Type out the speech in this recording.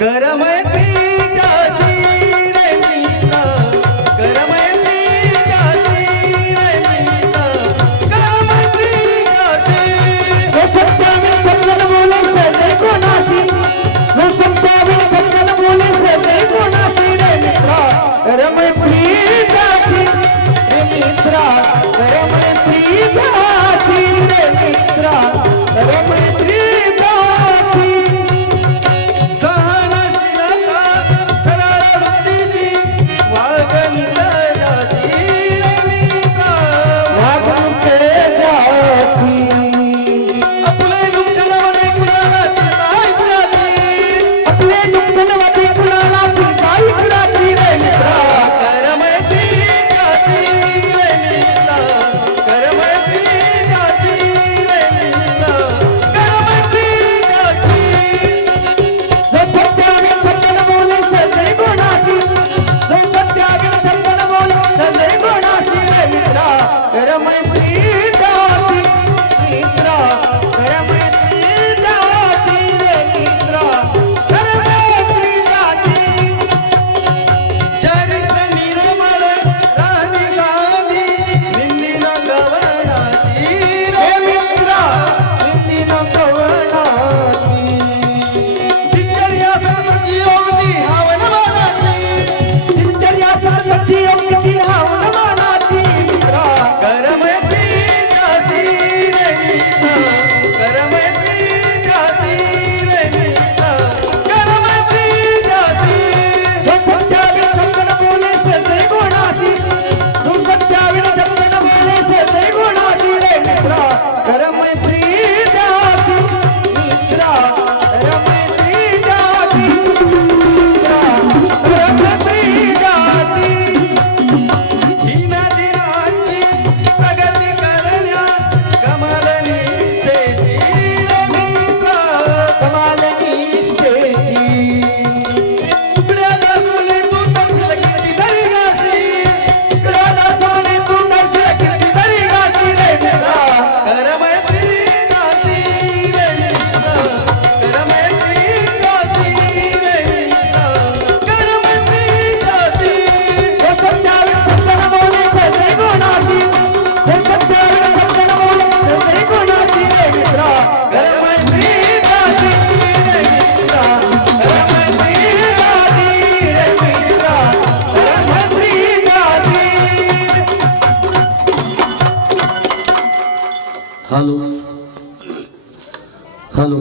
câmera. Thank you. Era muy Hello. Hello.